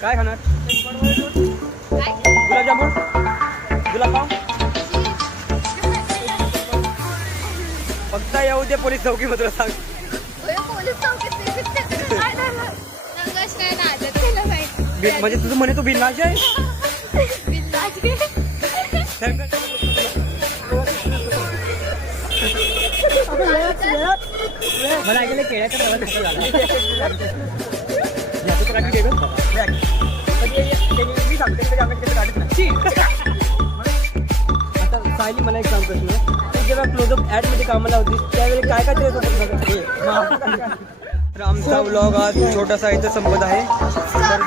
काय खाणार? काय? गुलाबजामुन? गुलाबपाव फक्त येऊ दे पोलीस चौकी मध्ये सांग. म्हणजे तुझं म्हणे तू बिनलाज आहे बिनधास्त मला ऐकलं केळ्याचा प्रवास झाला मी सांगते. आता सायली मला एक सांग प्रश्न तू जेव्हा क्लोजअप ऍडमध्ये कामाला होतीस त्यावेळी काय काय तर आमचा व्लॉग आज छोटासा इथं संपत आहे तर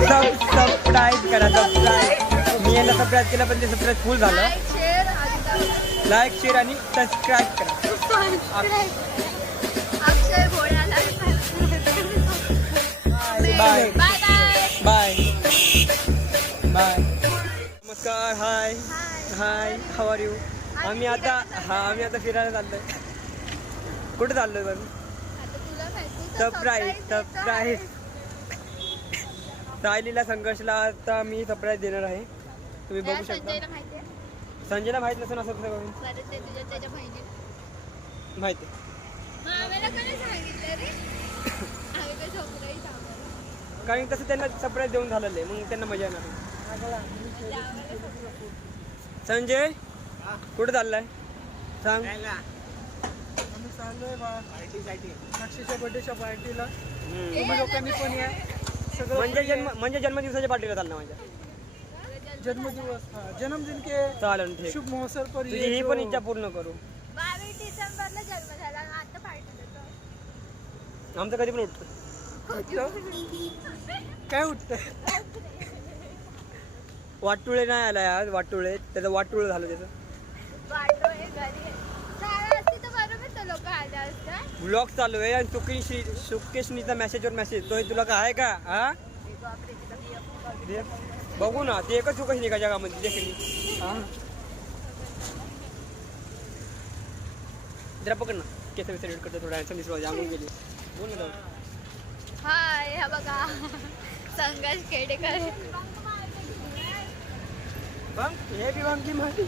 सब सबस्क्राईब करा सबस्क्राईब मी यांना सबस्क्राईब केलं पण ते सबस्क्राईब फुल झालं. लाईक शेअर आणि सबस्क्राईब करा बाय बाय नमस्कार hi high how are you आम्ही आता हा आम्ही आता फिरायला चाललोय. कुठे चाललोय पण? सरप्राईज देतो? सरप्राईज सायलीला संघर्षला आता मी सरप्राईज देणार आहे. तुम्ही बघू शकता. संजयला माहिती नसेल असं कसं बहिणी माहिती. कारण तसं त्यांना सरप्राईज देऊन झालेलं आहे. मग त्यांना मजा येणार संजय कुठे चाललाय? सांग. आम्ही चाललोय बा. साक्षीच्या बर्थडेच्या पार्टीला. हम्म. तुम्ही लोकांनी पण या. सगळं म्हणजे जन्म म्हणजे जन्मदिवसाच्या पार्टीला चालणार माझ्या. जन्मदिवस हा. जन्मदिन के ठीक. शुभ महोत्सव पर तुझी ये ही जो- पण इच्छा पूर्ण करू. बावीस डिसेंबरला जन्म झाला आणि आता पार्टी देतो. आमचं कधी पण उठतो. उठतं? काय उठत? वाटुळे नाही आलाय आज वाटुळे. त्याचं वाटुळ झालं त्याचं. आले ब्लॉग चालू आहे आणि सुकेश सुकेशनीचा मेसेजवर मेसेज तो हे तुला काय आहे का? हा. बघू ना ते एकच सुकेश निघा जगामध्ये देखील हा? जरा पकड ना. केस विसर एडिट करतो थोडा हॅन्सम दिसलो आंघोळ गेली. बोल ना. हाय हा बघा. संघर्ष खेडेकर बघ हे बी बघ की माहिती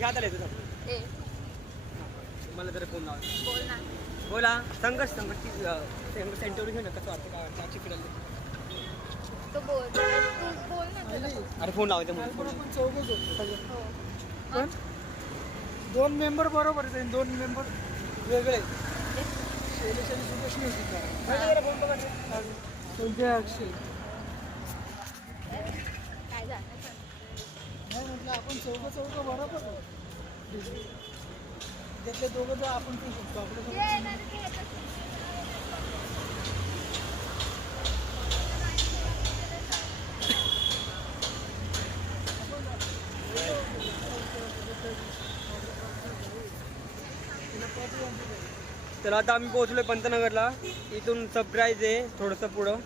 याद आलं तुझं मला जरा फोन लावा बोल ना. बोला. संघर्ष संघर्ष संघर्ष इंटरव्ह्यू घेऊ ना कसं वाटतं काय वाटतं आजची फिरायला तो बोल. तू बोल ना तुला. अरे फोन लावायचं पण म्हणून. आपण चौघच होतो हो. पण दोन मेंबर बरोबर आहेत आणि दोन मेंबर वेगळे शैलेश आणि नाही होती का? अक्षय. काय झालं? नाही म्हटलं आपण चौघं चौघं बरोबर आहोत. त्यातले दोघं जर आपण पण शकतो आपलं जे तर आता आम्ही पोहोचलोय पंतनगरला. इथून सरप्राईज आहे थोडंसं पुढं.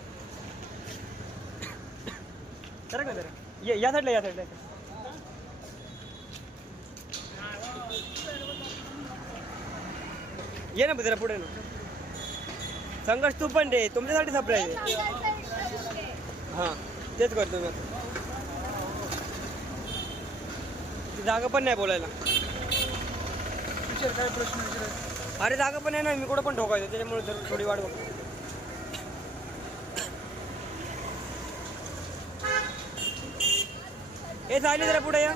जरा का जरा? ये या साईडला या साईडला ये ना जरा पुढे ना. संघर्ष तू पण दे तुमच्यासाठी सरप्राईज आहे? हां तेच करतो मी आता. ती जागा पण नाही बोलायला. विचार काय प्रश्न विचारायचे अरे जागा पण आहे ना मी कुठं पण ठोकायचो त्याच्यामुळे जर थोडी वाट बघतो. हे चालले जरा पुढे या.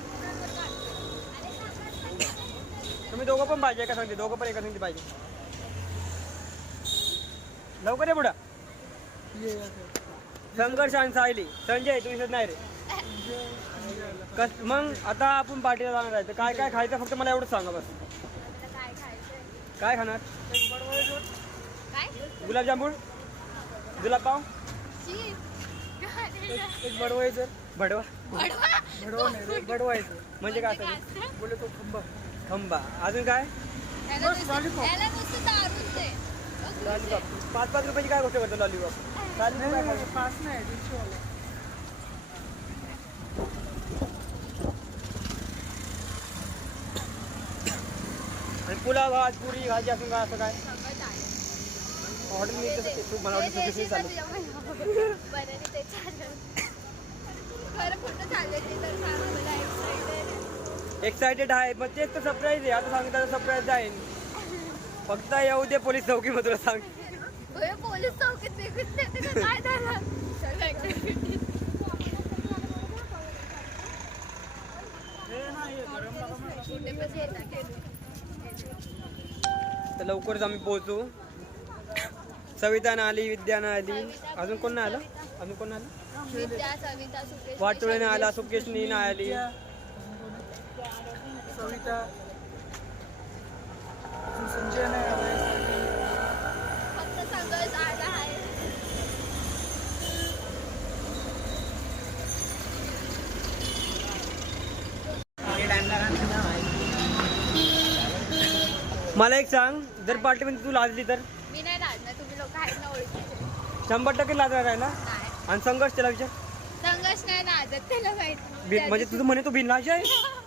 तुम्ही दोघं पण पाहिजे एका सांगते दोघं पण एका सांगते पाहिजे लवकर ये पुढं. संघर्ष आणि सायली. संजय तू दिसत नाही रे. कस मग आता आपण पार्टीला जाणार आहे. तर काय काय खायचं फक्त मला एवढंच सांगा बस. काय खाणार? गुलाबजामुन? गुलाबपाव एक बडवायचं भडवा भडवा नाही म्हणजे काय काय खंबा. खंबा अजून काय याला बस, नुसतं- lollipop. याला नुसतं दारूच आहे. बघ तुझे. लॉलीपॉप पाच पाच रुपयाची काय गोष्ट करतो लॉलीपॉप नाही नाही, नाही, पाच नाही दीडशेवाला आणि पुलाव भात पुरी भाजी असून काय असं काय सगळं आहे. ऑर्डर मी तू मला ते चालू देशील का तुझ्या मला? बरं रे, ते चालेल. खरं कुठं चाललंय ते तर सांग मला excited. एक्सायटेड आहे मग तेच तर सरप्राईज आहे. आता सांगितलं सरप्राईज आहे फक्त येऊ दे पोलीस चौकी तुला सांग. पोलीस. तर लवकरच आम्ही पोहोचू. सविता ना आली विद्या ना आली अजून कोण नाही आलं? अजून कोण आलं? विद्या, सविता, सुकेश, वाटोळे नाही आला सुकेशनी नाही आली. सविता अजून संजय नाही आलाय फक्त संघच आला आहे. मला एक सांग जर पार्टीमध्ये तू लाजली तर? मी नाही लाजणार तुम्ही लोक आहेत ना ओळखीचे. शंभर टक्के लाजणार आहे ना? नाही. आणि संघर्ष त्याला विचार. संघर्ष नाही लाजत त्याला माहिती म्हणजे तुझं म्हणे तू बिनलाज आहे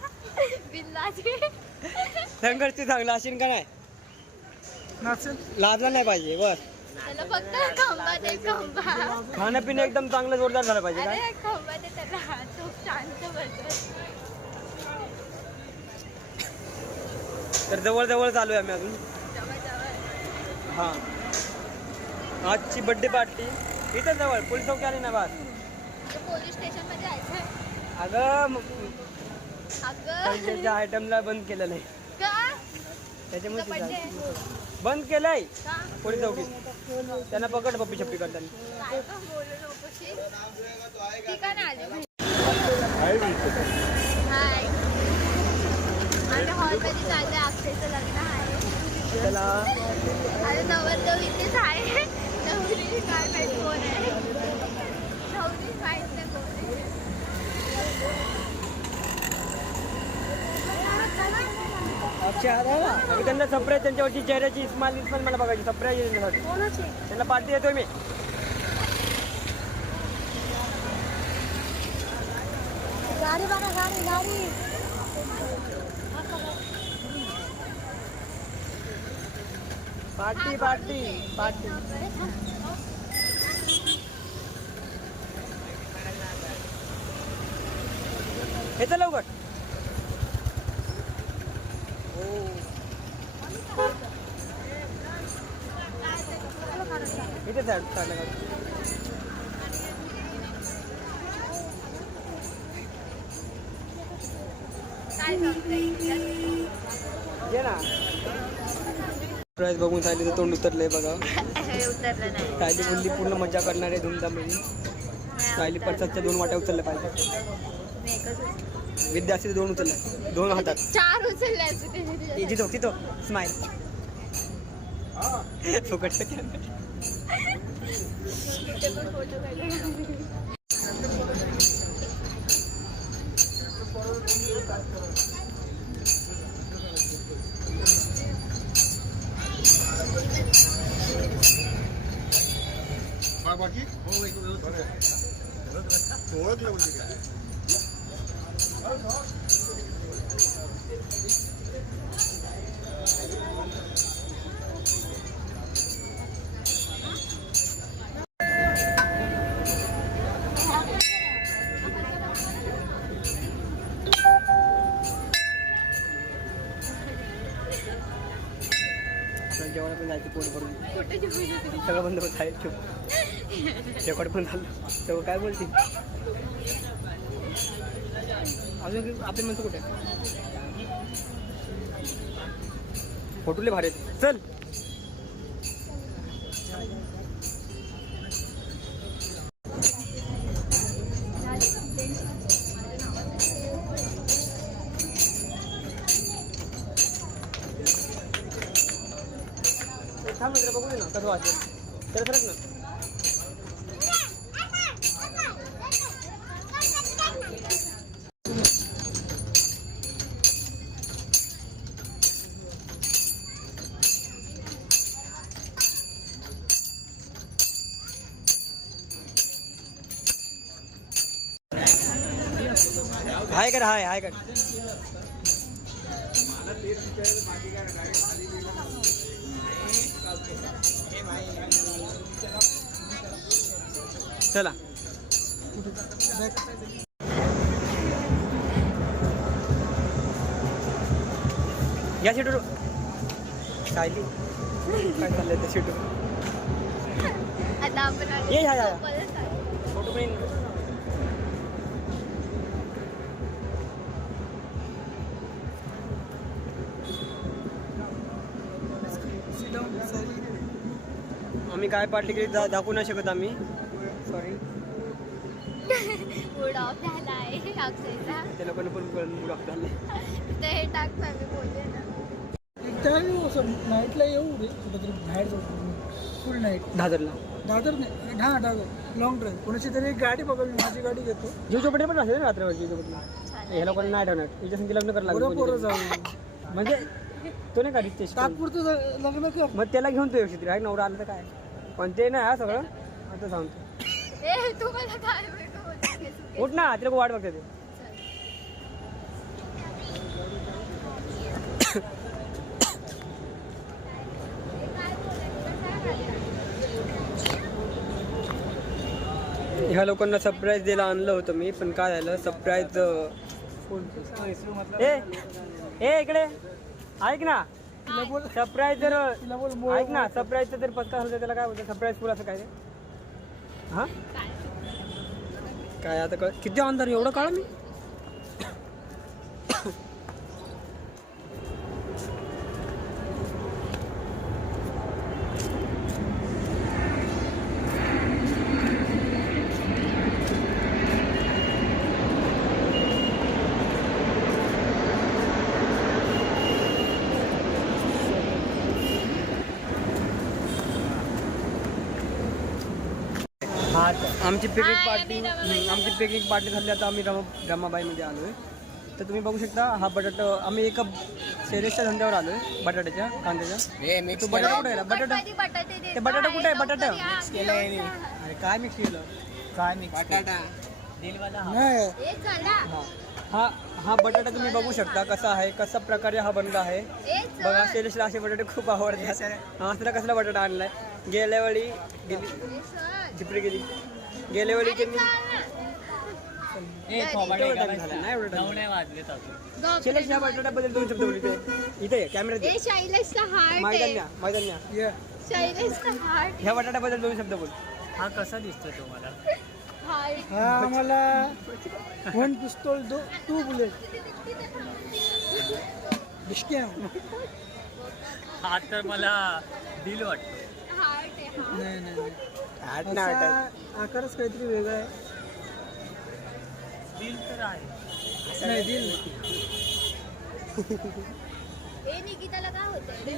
संघर्ष चांगला असेल का नाही? लाजला नाही पाहिजे बस त्याला फक्त खंबा दे खंबा. खाणं पिणं एकदम चांगलं जोरदार झालं पाहिजे काय अरे खंबा दे त्याला. तो शांत बसत. तर जवळ जवळ चालू आहे आम्ही अजून. जवळ जवळ हां. आजची बड्डे पार्टी इथं जवळ पोलीस चौकी आली ना बस. पोलीस स्टेशनमध्ये अगं त्याच्या आयटमला बंद केलेलं आहे का? त्याच्यामुळे. बंद केलंय. का पोलीस चौकीत? त्यांना पकड पप्पी छप्पी करताना. त्याला अरे नवरदेव इथेच आहे. नवरी काय माहीत कोण आहे. नवरी माहीत नाही कोण आहे. अगं त्यांना सरप्राईज त्यांच्यावरची चेहऱ्याची इस्माईल इस्माईल मला बघायची. सरप्राईज त्यांच्यासाठी. त्यांना पार्टी देतोय मी. गाडी बघा गाडी गाडी. Party party party. हे तर लवकर. इथे. काय सांगताय ये ना. प्राईज बघून सायली तर तोंड उतरलंय बघा. उतरलं नाही. सायली बोलली पूर्ण मजा करणार आहे धुमधाममध्ये सायली परसादच्या दोन वाट्या उचलल्या पाहिजे. उचलली. विद्यार्थी दोन उचलल्या दोन हातात. चार उचलले असते त्याच्या तिथं तिथं. स्माईल फुकट. बाकी ओळखलं म्हणजे काय? सगळं बंद होत आहे चुप रेकॉर्ड पण झालं. तेव्हा काय बोलते? अजून आपण म्हणतो कुठे फोटोले भारी आहेत. चल. हाय कर हाय हाय कर. चला. या सीटवर. सायली काय चाललंय त्या सीटवर? आता आपण आलो ये, या. फोटो पण आम्ही काय पार्टी केली दा- दाखवू नाही शकत आम्ही. सॉरी मूड ऑफ झाला आहे अक्षयचा. त्या लोकांना पण मूड ऑफ झाले तर हे टाक ना मी बोलले ना. एकदा येऊ असं नाईटला येऊ रे कुठेतरी बाहेर जाऊ फुल नाईट दादरला. दादर नाही हा दादर. लॉंग ड्राईव्ह कोणाची तरी एक गाडी बघा मी माझी गाडी घेतो. जीव चोपडे पण असेल ना जीव चोपडला हे लोकांना नाही ठेवणार. संगी लग्न करायला बरं पोरं लागलं जाऊ. म्हणजे तो नाही का रितेश तात्पुरतं लग्न कर. मग त्याला घेऊन तो व्यवस्थित राह नवरा आलं तर काय? पण ते नाही हा सगळं. आता सांगतो. ए तू मला काय भेटू बोलते? सुके. उठ ना तिला वाट बघते ते. ह्या लोकांना सरप्राईज द्यायला आणलं होतं मी पण काय झालं सरप्राईज ए ए इकडे. ऐक ना. सरप्राईज जर तिला बोल मो- ऐक ना सरप्राईजचं जर पत्ता झालं तर त्याला काय बोलतं सरप्राईज फुल असं काय ते हा? काय आता कळ किती अंधार एवढं काळ मी? आमची पिकनिक पार्टी आमची पिकनिक पार्टी झाली आता आम्ही रमा रमाबाईमध्ये आलो आहे तर तुम्ही बघू शकता हा बटाटा आम्ही एका सेरेसच्या धंद्यावर आलो आहे बटाट्याच्या कांद्याच्या. तो बटाटा कुठे आहे बटाटा ते बटाटा कुठे आहे? बटाटा? अरे काय मिक्स केलं? काय नाही बटाटा. हा. हा. बटाटा तुम्ही बघू शकता कसा आहे कसा प्रकारे हा बनला आहे. बघा शैलेशला असे बटाटे खूप आवडतात. हा असला कसला बटाटा आणलाय. गेल्या वेळी झिपरी गेली. गेल्या वेळी त्यांनी शैलेश. या बटाट्याबद्दल दोन शब्द बोलते इथे. कॅमेरा ए शैलेशचा हार्ट मैदान आहे. न्या मैदान न्या ये. शैलेशचा हार्ट ह्या बटाट्याबद्दल दोन शब्द बोल. हा कसा दिसतोय तुम्हाला हार्ट हा आम्हाला वन पिस्तोल दो टू बुलेट हा तर मला दिल वाटतो. हार्ट आहे हार्ट नाही नाही नाही. आठ ना आकारच काहीतरी वेगळा आहे. दिल तर आहे. नाही दिल ए निकिताला काय होतंय? रे?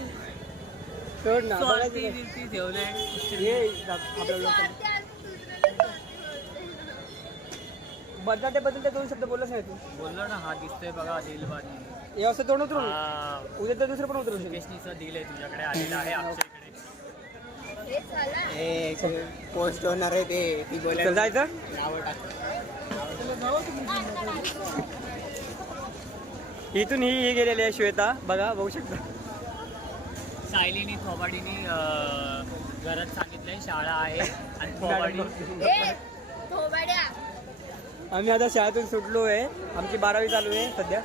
सोड ना स्वार्थी बघायचं काय? बिर्थी ठेवलंय. ये आपल्या लोक स्वार्थी आणि दुसऱ्याला स्वार्थी बोलते. बटाट्याबद्दल ते दोन शब्द बोललाच नाही तू? बोललो ना हा दिसतोय बघा दिल बानी हे असं तोंड उतरून. हा. उद्या तर दुसरं पण उतरू मुकेशनीचं दिल आहे तुझ्याकडे आलेलं आहे पोस्ट होणार आहे ते. ती बोलायला जायचं? इथून ही ही गेलेली आहे श्वेता. बघा बघू शकता. सायलीनी थोबाडीनी घरात सांगितलंय शाळा आहे आणि थोबाडी आम्ही आता शाळेतून सुटलो आहे. आमची बारावी चालू आहे सध्या.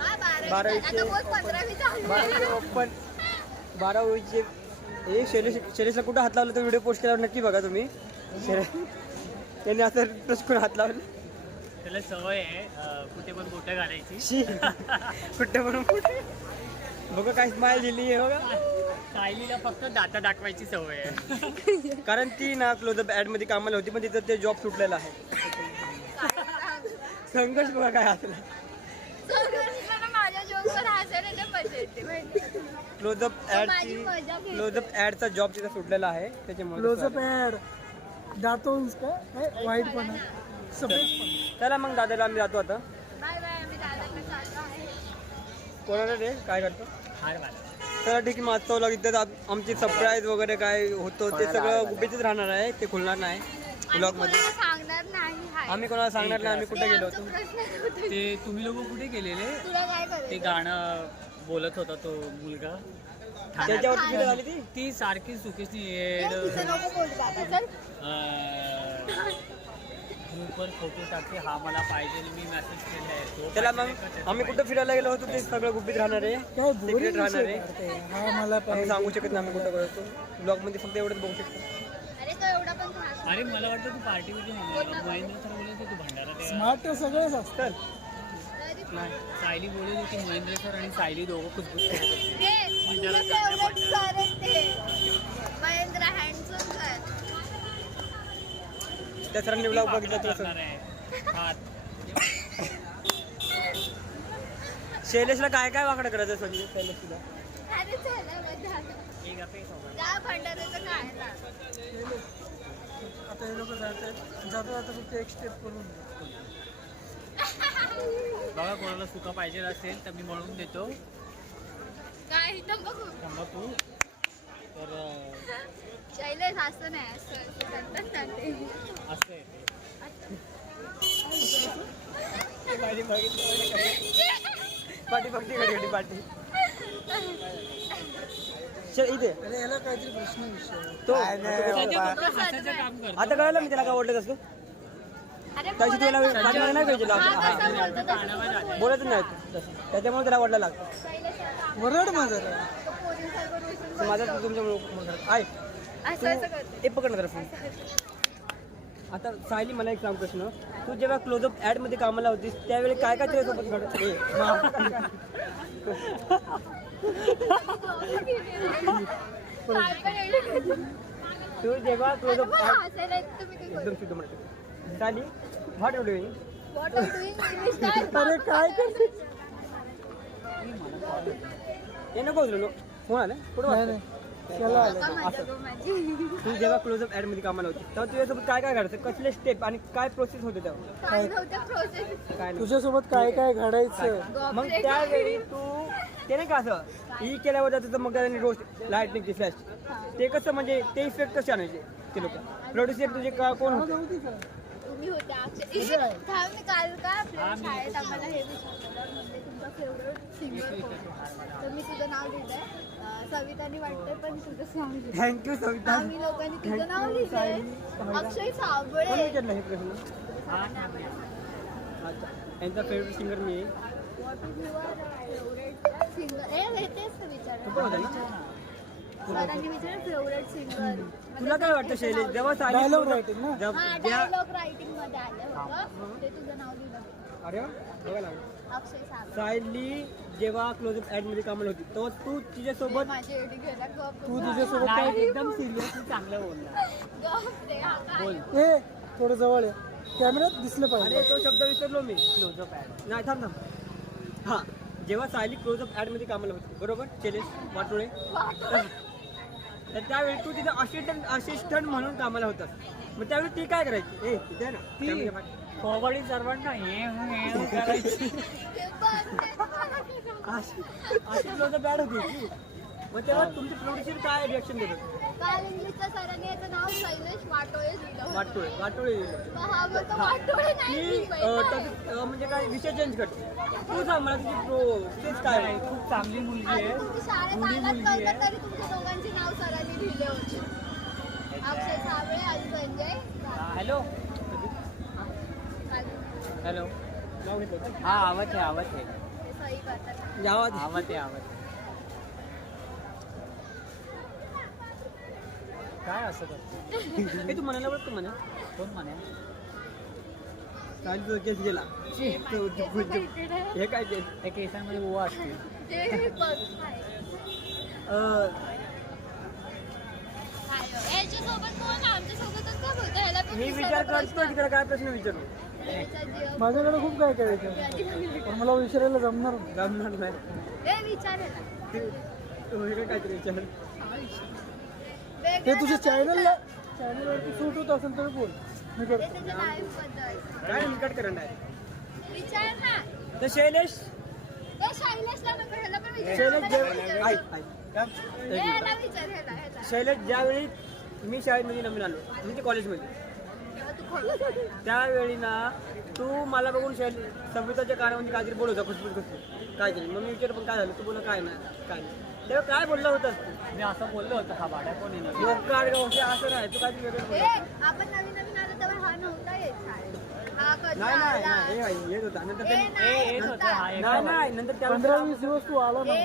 हा बारावी बारावीचे-. बारावी पण बारावीचे हे शैलेश शैलेशला कुठं हात लावला तो व्हिडिओ पोस्ट केल्यावर नक्की बघा तुम्ही. त्यांनी असं टचकून हात लावलं? त्याला सवय आहे कुठे पण बोटं घालायची. कुठं म्हणून बघा काय स्माईल दिली आहे बघा. सायलीला फक्त दाता दाखवायची सवय आहे. कारण ती ना क्लोजअप ऍडमध्ये कामाला होती पण तिचं ते जॉब सुटलेला आहे. संघर्ष बघा काय असला संघर्षाला माझ्या जोकवर हसायला लय मजा येते माहिती आहे? क्लोजअप घेते. क्लोजअप ऍडचा जॉब तिचा सुटलेला आहे. त्याच्यामुळे क्लोजअप ऍड दातोन्स का? वाईट पण सफेद पण चला मग दादाला आम्ही जातो आता. बाय बाय आम्ही दादाकडे चाललो आहे. कोणाला रे? काय करतो? चला ठीक आहे माझं व्लॉग इथं आम- आमची सरप्राईज वगैरे काय होतं ते सगळं गुपितच राहणार आहे. ते खुलणार नाही ब्लॉगमध्ये. कोणाला सांगणार नाही हाय. आम्ही कोणाला सांगणार नाही आम्ही ते कुठे गेलो होतो. ते तुम्ही लोक कुठे गेलेले? तुला काय ते गाणं बोलत होता तो मुलगा. video झाली ती? ती सारखी तिचं नको बोलू चल. ग्रुपवर फोटो टाकते. हा मला पाहिजे मी मेसेज केलाय तो त्याला पाहिजे मग का आम्ही कुठं फिरायला गेलो होतो ते सगळं गुपित राहणार आहे. काय राहणार विषय आहे. हा मला आम्ही पाहिजे. सांगू शकत नाही आम्ही कुठं करतो ब्लॉगमध्ये फक्त एवढंच बघू शकतो. अरे तो एवढा पण खास अरे मला वाटतं तू पार्टी बिटी महेंद्र सर बोलत होते तू भंडारा. स्मार्ट सगळेच तरी नाही सायली बोलत होती महेंद्र सर आणि सायली दोघं सर त्या सरांनी ब्लॉग बघितला शैलेशला काय काय वाकडं करायचं संजय शैलेश तुला आता हे लोक जात आहेत जाता जाता फक्त एक स्टेप करून. बघा कोणाला सुका पाहिजे असेल तर मी म्हणून देतो. काय इथं बघू? थांबा तू. तर शैलेश असं नाही असं असं आहे. पाठी घडी घडी पाठी चल इथे. अरे याला काहीतरी प्रश्न विषय तो. सध्या फक्त हाताचं काम करतो. आता कळलं मी त्याला काय ओढत असतो? त्याची तुला पाठीमागे नाही पाहिजे हा, लागतं. बोलतो नाही. तसं. त्याच्यामुळे त्याला वाटलं लागतं. वरड माझा माझा बसतो. तुमच्या आहे असं असं करतो. ते पकड ना जरा फोन. आता सायली मला एक सांग प्रश्न. तू जेव्हा क्लोजअप ऍडमध्ये कामाला होतीस त्यावेळी काय काय घडत पण एवढं करतो. तू जेव्हा क्लोजअप एकदम शुद्ध म्हणते Sayali what you What are you doing? English काय? अरे काय करते? हे नको उचलू फोन आला? कुठं नाही वाजतंय? नाही. त्याला आलं का माझ्या गो माझी. तू जेव्हा क्लोजअप ऍडमध्ये कामाला होती तेव्हा तुझ्यासोबत काय काय घडायचं? कसले स्टेप आणि काय प्रोसेस होते तेव्हा? काय नव्हतं काय नाही. तुझ्यासोबत काय काय घडायचं? मग त्यावेळी तू ते नाही का असं ही केल्यावर जातं तर मग त्याने रोज लाईटनिंग ती फ्लॅश ते कसं म्हणजे ते इफेक्ट कसे आणायचे ते लोक? प्रोड्युसर तुझे का कोण होते? तुम्ही होते आमच्या मी काल का शाळेत आम्हाला हे विचारलं म्हणजे तुमचा फेवरेट सिंगर कोण? तर मी तुझं नाव लिहिलंय. सवितानी वाटतंय पण तुझं लिहिलंय. Thank you Savita. आम्ही लोकांनी तुझं नाव लिहिलंय. अक्षय साबळे. हे प्रश्न? अच्छा. यांचा फेवरेट सिंगर मी singer? ए, हे तेच तर विचारलं. Favourite singer. तुला काय वाटतं शैलेश? जेव्हा सायली Dialogue close-up- writing ना? जेव्हा- हा ज्या- डायलॉग रायटिंगमध्ये आलं होतं. ते तुझं नाव लिहिलं अरे वा, बघा लागलं. अक्षय साबळे सायली जेव्हा क्लोजअप ऍडमध्ये कामाला होती तेव्हा तू तिच्यासोबत माझी एडी गेला गप तू तुझ्यासोबत काय एकदम सिरियसली चांगलं बोलला. गप रे, हा काय? बोल. ए थोडं जवळ आहे कॅमेऱ्यात दिसलं अरे पाहिजे तो शब्द विसरलो मी. क्लोजअप ॲड नाही थांब थांब. हा जेव्हा सायली क्लोजअप ऍडमध्ये कामाला होती बरोबर? शैलेश वाटोळे. तर त्यावेळी तू तिथं असिस्टंट असिस्टंट म्हणून कामाला होतास. मग त्यावेळी ती काय करायची? ए तिथे ना. पाठ- कॉमेडी सर्वांना हे हे करायची. ते ते. अशी ऍड होती. ती. मग तेव्हा तुमचे प्रोड्युसर काय रिॲक्शन देत होते काल इंग्लिशच्या सरांनी याचं नाव शैलेश वाटोळे लिहिलं वाटोळे वाटोळे मग हा बोलतो वाटोळे नाही ती मी अ, अ, म्हणजे काय विषय चेंज करते. तू सांग मला तुझी प्रो तेच काय खूप चांगली मुलगी आहे. तुमची शाळेत मुली आलात मुलगी आहे. तरी तुमच्या दोघांची नाव सरांनी लिहिले होते. अक्षय साबळे आणि संजय. हॅलो. काल- हॅलो. नाव घेतलं होतं? हा आवाज आहे आवाज आहे. सही करतात आवाज आहे आवाज आहे. काय असं करतो हे तू म्हणायला बघतो म्हणा कोण म्हणे काय तुझा केस गेला हे काय केस? त्या केसांमध्ये ओवा असते काय. काय हो, मी विचारा करतो. तिकडे काय प्रश्न विचारू? माझ्याकडे खूप काय काय हे पण मला विचारायला जमणार. जमणार नाही. काहीतरी विचार? ते तुझ्या नको चॅनलला चॅनलवरती सूट होत असेल तर बोल. मी ते करतो काय मी कट करणार आहे? विचार ना. तर शैलेश. ए, शैलेशला नको, ह्याला पण विचार. शैलेश आम्हाला जेव्हा पण विचार. ऐक ऐक. ए, एक मिनिट. ह्याला विचार, ह्याला, ह्याला. शैलेश ज्यावेळी मी शाळेमध्ये नवीन आलो म्हणजे कॉलेजमध्ये त्यावेळी ना तू मला बघून शैली सविताच्या कानामध्ये काहीतरी बोलत होता खुशबुश काय काहीतरी मग मी विचार पण काय झालं? तू बोल काय नाही काय तेव्हा काय बोललं होतं मी असं बोललो होतं हा भाड्या कोणी येणार काय असं नाही तू काहीतरी आपण नवीन नवीन आलो तेव्हा हा नव्हता येत नाही नाही नंतर त्या पंधरा वीस दिवस तू आला नाही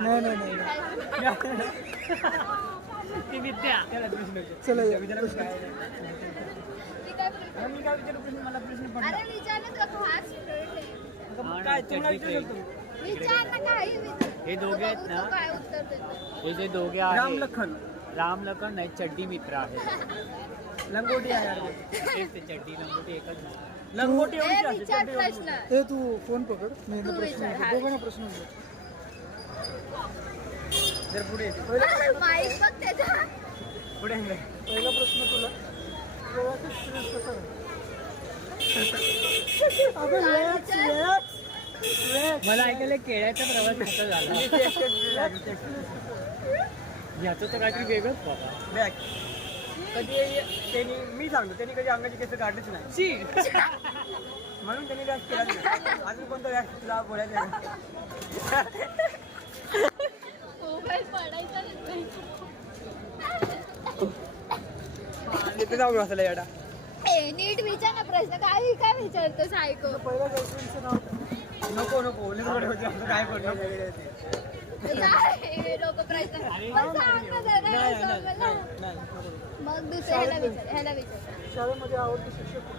नाही नाही नाही. ती विद्या. चला या. मी काय प्रश्न- मी काय विचारू प्रश्न? मला प्रश्न पडला. अरे विचार ना तुला खास friend आहे. मग काय तुम्हाला विचारू शकतो विचार ना काही विचार. हे दोघे आहेत ना? तू काय उत्तर देतो. हे जे दोघे राम आहेत लखन राम लखन नाही चड्डी मित्र आहे लंगोटी आहे यार. तेच ते चड्डी लंगोटी एकच लंगोटी ए, एवढीच असते, विचार चड्डी एवढीच प्रश्न. हे तू फोन पकड. मी तू प्रश्न विचार, हा. दोघांना प्रश्न विचार. जर पुढे पुढे. पहिला प्रश्न तुला. श्रेष्ठ. मला ऐकायला केळ्याचा प्रवास कसा झाला. ह्याचं तर काहीतरी वेगळंच बाबा. बॅग. कधी त्यांनी मी सांगतो त्यांनी कधी अंगाची केस काढलीच नाही. म्हणून त्यांनी व्यास केला. अजून कोणता व्यास तुला बोलायचं आहे? मोबाईल पडायचा नाही. याडा ए, नीट विचार ना प्रश्न काही काय विचारतोस ऐको? नको नको होते काय करू नको लोक प्रश्न पण सांग ना जरा, नाही, असं नाही, मला. नाही, नाही, नको. मग दुसरं ह्याला विचार ह्याला विचार शाळेमध्ये आवडते शिक्षक कोण?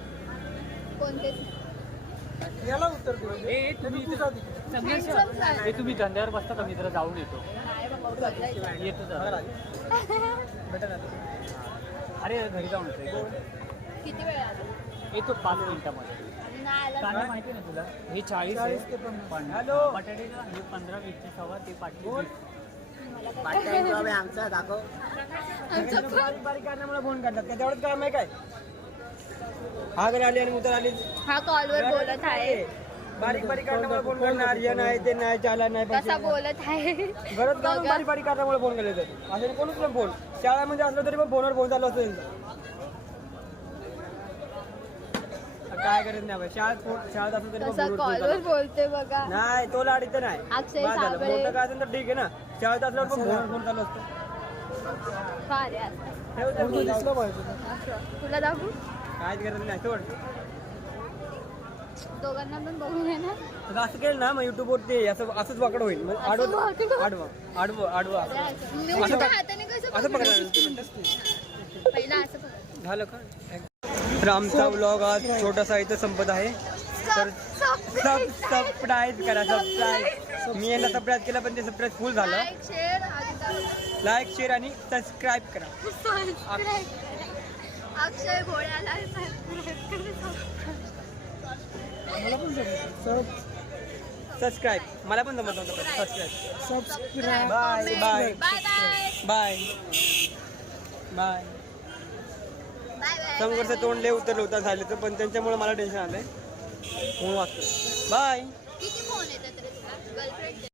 कोणतेच नाही. याला उत्तर दे ए, ए, तुम्ही तू जा तिथे. संघर्ष Handsome झाला. हे तुम्ही धंद्यावर बसता का मी जरा जाऊन येतो नाही बाबा, बदलायचं. येतो जरा लागेल. भेटा ना अरे घरी जाऊन येतो किती वेळ आला येतो पाच मिनिटामध्ये. नाही कांदा माहिती ना तुला? हे चाळीस चाळीस आहे पन्नास. बटाटे ना हे पंधरा वीसचे सव्वा ते आमचा बारीक बारीक फोन करतात. तेवढंच काम आहे काय? हा घरी आली आणि उतर आली हा कॉलवर बोलत आहे. बारीक बारीक कारणामुळे फोन करणार नाही ते नाही चाला नाही कसा नाही. बोलत आहे. बारीक बारीक कारणामुळे फोन केले जाते असं कोणच फोन. शाळामध्ये असलं तरी पण फोनवर फोन चालू असतो त्यांचा काय करत नाही बाई. शाळेत फोन शाळेत असलं तरी पण कसा फोनवर फोन चालू कॉलवर. बोलते बघा नाही तो लाड इथं नाही अक्षय बस झालं. साबळे. मोठं काय असेल तर ठीक आहे ना शाळेत असल्यावर पण फोनवर फोन चालू असतो फार यार. ठेव ते फोन. तुला दाखवू काहीच गरज नाही सोड दोघांना पण ना असं केलं ना मग युट्यूबवर ते असं असंच वाकड होईल मग आडवं वाकडं? आडवं आडवं आडवं असं. असं उलट्या पक- हाताने कसं असं पकडू? पकडा पहिला असं पकड. झालं का तर आमचा व्लॉग आज छोटासा इथं संपत आहे तर सब सबस्क्राईब करा सबस्क्राईब मी यांना सबस्क्राईब केलं पण ते सबस्क्राईब फुल झालं लाईक शेअर आणि काय? लाईक शेअर आणि सबस्क्राईब करा सबस्क्राईब. अक्षय भोळ्याला सबस्क्राईब करा. सबस्क्राईब मला पण जमत नव्हतं. Subscribe subscribe bye bye bye bye bye bye समोरचं तोंड लय उतरलं होतं झालं तर पण त्यांच्यामुळे मला टेन्शन आलंय. म्हणून वाचतो बाय किती फोन येतात